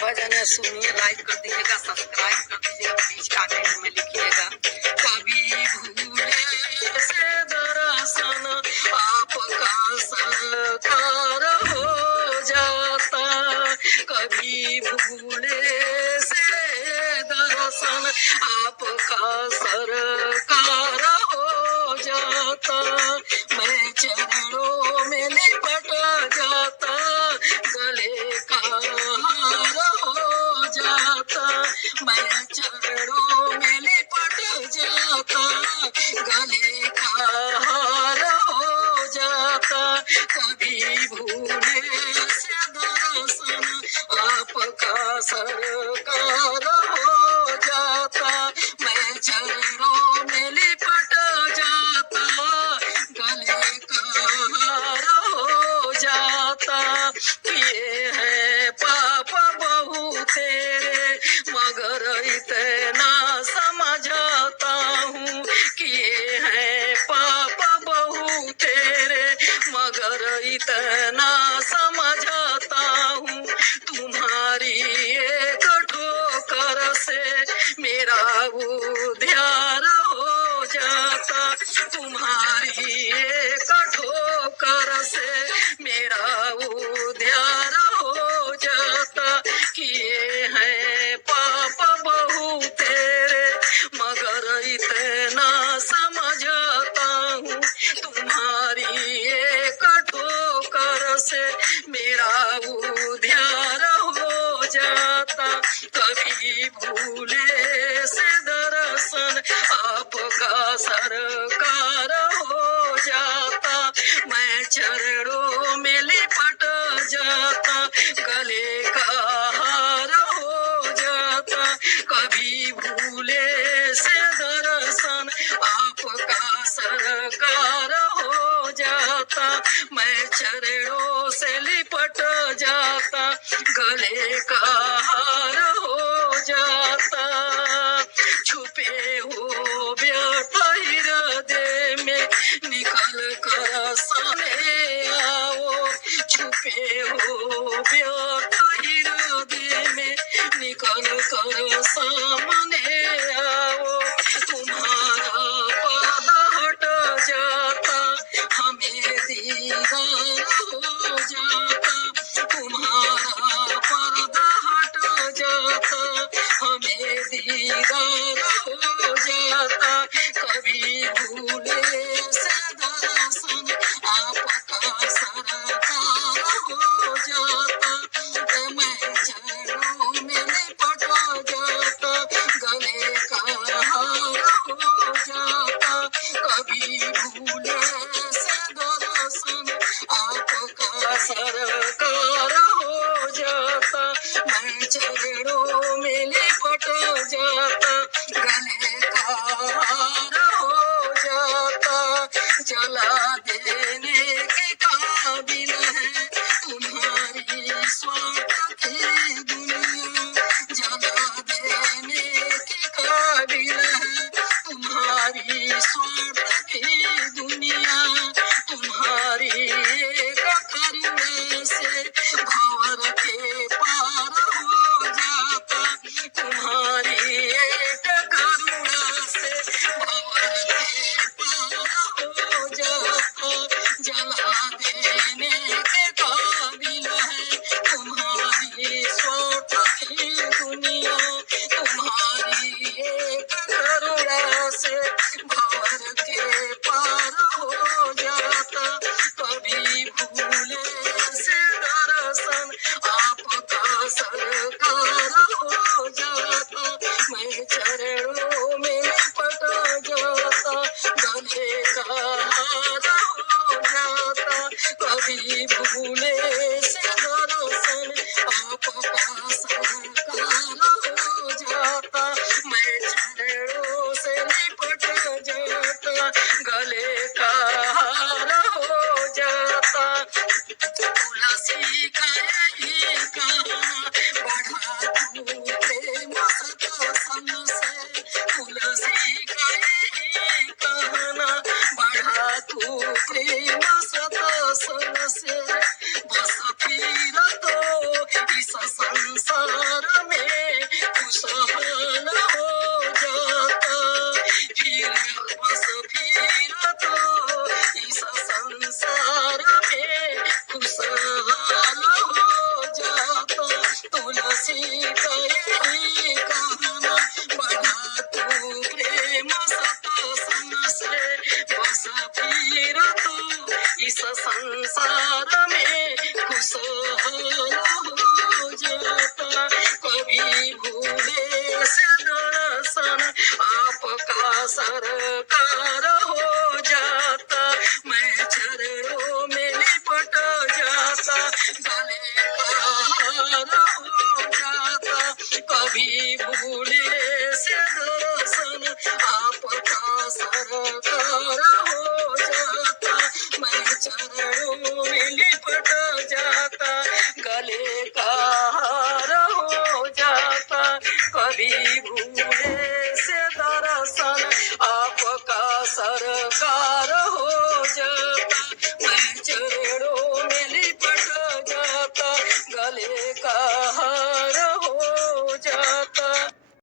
भजन है, सुनिए, लाइक कर दीजिएगा, सब्सक्राइब कर दीजिएगा, प्लीज कमेंट में लिखिएगा। कभी भूले से दर्शन आपका सरकार हो जाता, कभी भूले से दर्शन आपका सरकार हो जाता, मैं चरणों में लिपट जाता, गले का हार हो जाता, मैं चरणों में लिपट जाता, गले का हार हो जाता, कभी भूले से दर्शन आपका सरकार हो जाता, मैं चरणों में लिपट जाता, गले का हार हो जाता। किए हैं पाप बहु तेरे मगर इतना समझता हूँ, किए हैं पाप बहु तेरे मगर इतना समझता हूँ, तुम्हारी एक ठोकर से मेरा उद्धार हो जाता, तुम्हारी एक ठोकर से मेरा उद्धार हो जाता, किए हैं पाप बहु तेरे मगर इतना समझता हूँ, तुम्हारी एक ठोकर से मेरा उद्धार हो जाता, कभी भूले से दर्शन आपका सरकार हो जाता, मैं चरणों में लिपट जाता, गले का हार हो जाता, कभी भूले से दर्शन आपका सरकार हो जाता, मैं चरणों से लिपट जाता, गले का हार हो जाता, छुपे हो व्यर्थ हृदय में निकल कर सामने आओ, छुपे हो व्यर्थ हृदय में निकल कर सामने आओ, तुम्हारा पद हट जाता, हमें दीदार हो जाता, तुम्हारा पर्दा हट जाता, हमें दीदार हो जाता, कभी भूले से दर्शन आपका सरकार हो जाता, मैं चरणों में लिपट जाता, गले का हार हो जाता, कभी भूले से दर्शन आपका सरकार हो जाता, मैं चरणों में लिपट जाता, गले का हार हो जाता, जला देने के काबिल है तुम्हारी स्वार्थ की दुनिया, जला देने के काबिल है तुम्हारी स्वार्थ की दुनिया, तुम्हारी एक करुणा से भंवर के पार हो जाता, तुम्हारी एक करुणा से भंवर के पार हो जाता, जला देने के काबिल है तुम्हारी स्वार्थ की दुनिया, तुम्हारी एक करुणा से भंवर के पार हो जाता, कभी भूले से दर्शन आपका सरकार हो जाता, मैं चरणों में लिपट जाता, गले का हार हो जाता, कभी भूले से दर्शन आपका सरकार हो जाता, मैं चरणों से लिपट जाता, गले का हार हो जाता, तुलसी का यही कहना, बढ़ा तू प्रेम संसार में खुशहाल हो जाता, फिर बस फिर तो इस संसार में खुशहाल हो जाता। तुलसी का यही कहना, बढ़ा तू प्रेम सत्संग से, बस फिर तो इस संसार में खुशहाल हो जाता। कभी भूले से दर्शन आपका सरकार हो जाता, मैं चरणों में लिपट जाता, गले का हार हो जाता। कभी भूले से दर्शन आपका सरकार हो जाता, मैं चरणों में लिपट जाता, गले का हार हो जाता। कभी भूले से दर्शन आपका सरकार हो जाता, मैं चरणों में लिपट जाता, गले का हार